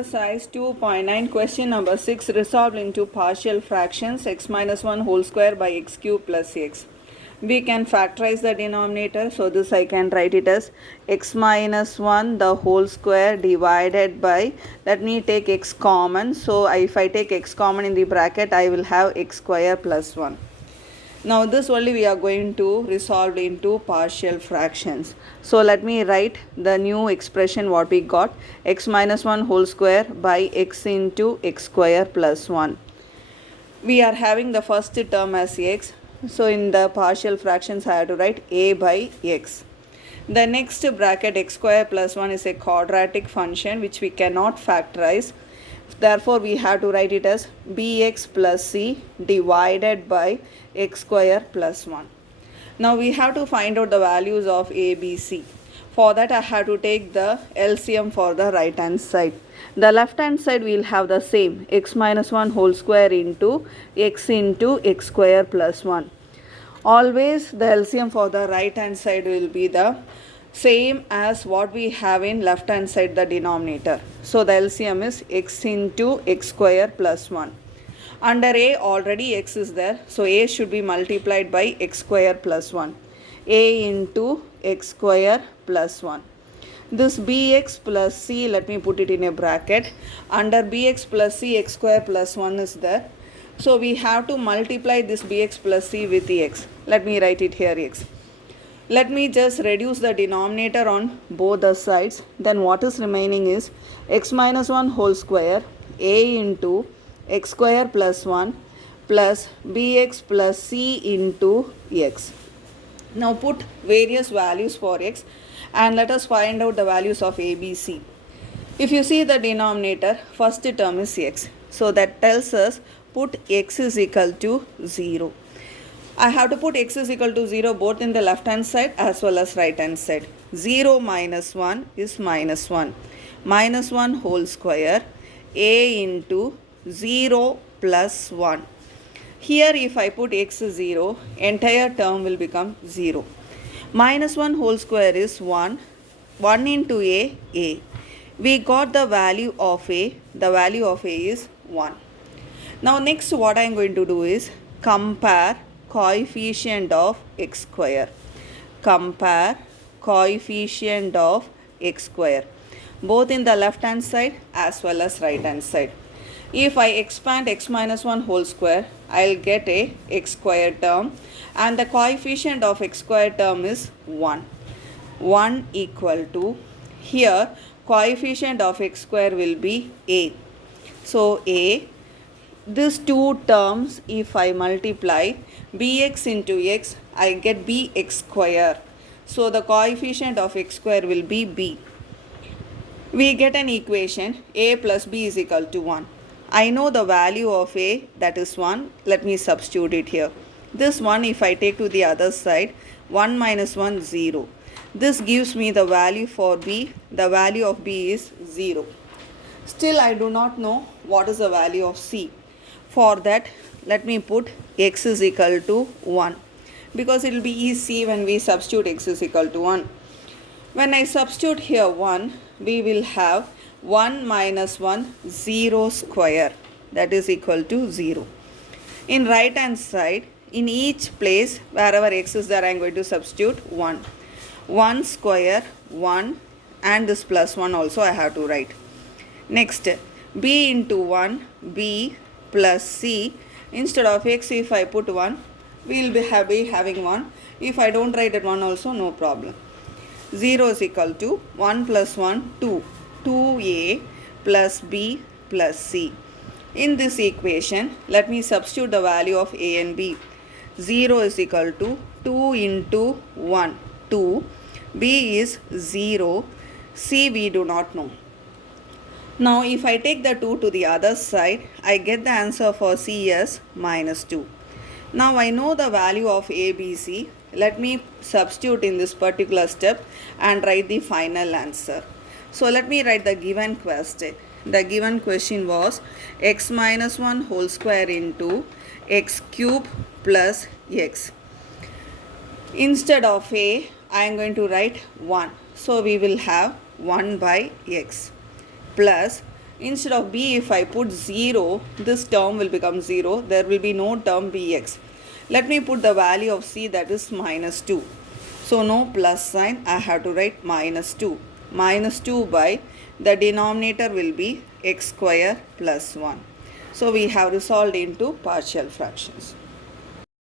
Exercise 2.9 question number 6 resolved into partial fractions x minus 1 whole square by x cube plus x. We can factorize the denominator, so this I can write it as x minus 1 the whole square divided by, let me take x common, so if I take x common in the bracket I will have x square plus 1. Now this only we are going to resolve into partial fractions. So let me write the new expression what we got, x minus 1 whole square by x into x square plus 1. We are having the first term as x. So in the partial fractions I have to write a by x. The next bracket x square plus 1 is a quadratic function which we cannot factorize. Therefore, we have to write it as bx plus c divided by x square plus 1. Now, we have to find out the values of a, b, c. For that, I have to take the LCM for the right hand side. The left hand side we will have the same x minus 1 whole square into x square plus 1. Always the LCM for the right hand side will be the same as what we have in left hand side, the denominator. So the LCM is x into x square plus 1. Under a already x is there, so a should be multiplied by x square plus 1. A into x square plus 1. This bx plus c, let me put it in a bracket. Under bx plus c, x square plus 1 is there. So we have to multiply this bx plus c with x. Let me write it here x. Let me just reduce the denominator on both the sides. Then what is remaining is x minus 1 whole square a into x square plus 1 plus bx plus c into x. Now put various values for x and let us find out the values of a, b, c. If you see the denominator, first term is x. So that tells us put x is equal to 0. I have to put x is equal to 0 both in the left hand side as well as right hand side. 0 minus 1 is minus 1. Minus 1 whole square a into 0 plus 1. Here if I put x is 0, entire term will become 0. Minus 1 whole square is 1. 1 into a. We got the value of a. The value of a is 1. Now next what I am going to do is compare coefficient of x square. Compare coefficient of x square both in the left hand side as well as right hand side. If I expand x minus 1 whole square, I will get a x square term and the coefficient of x square term is 1. 1 equal to, here coefficient of x square will be a. So a, these two terms if I multiply bx into x, I get bx square. So the coefficient of x square will be b. We get an equation a plus b is equal to 1. I know the value of a, that is 1. Let me substitute it here. This 1 if I take to the other side, 1 minus 1 0. This gives me the value for b. The value of b is 0. Still I do not know what is the value of c. For that, let me put x is equal to 1 because it will be easy when we substitute x is equal to 1. When I substitute here 1, we will have 1 minus 1 0 square, that is equal to 0. In right hand side, in each place wherever x is there I am going to substitute 1. 1 square 1 and this plus 1 also I have to write. Next, b into 1 b plus c. Instead of x if I put 1, we will be having 1. If I don't write it 1 also, no problem. 0 is equal to 1 plus 1 2. 2a plus b plus c. In this equation, let me substitute the value of a and b. 0 is equal to 2 into 1 2. b is 0. c we do not know. Now if I take the 2 to the other side, I get the answer for c as minus 2. Now I know the value of a, b, c. Let me substitute in this particular step and write the final answer. So let me write the given question. The given question was x minus 1 whole square into x cube plus x. Instead of a, I am going to write 1. So we will have 1 by x plus Instead of b, if I put 0, this term will become 0. There will be no term bx. Let me put the value of c, that is minus 2. So no plus sign, I have to write minus 2. Minus 2 by the denominator will be x square plus 1. So we have resolved into partial fractions.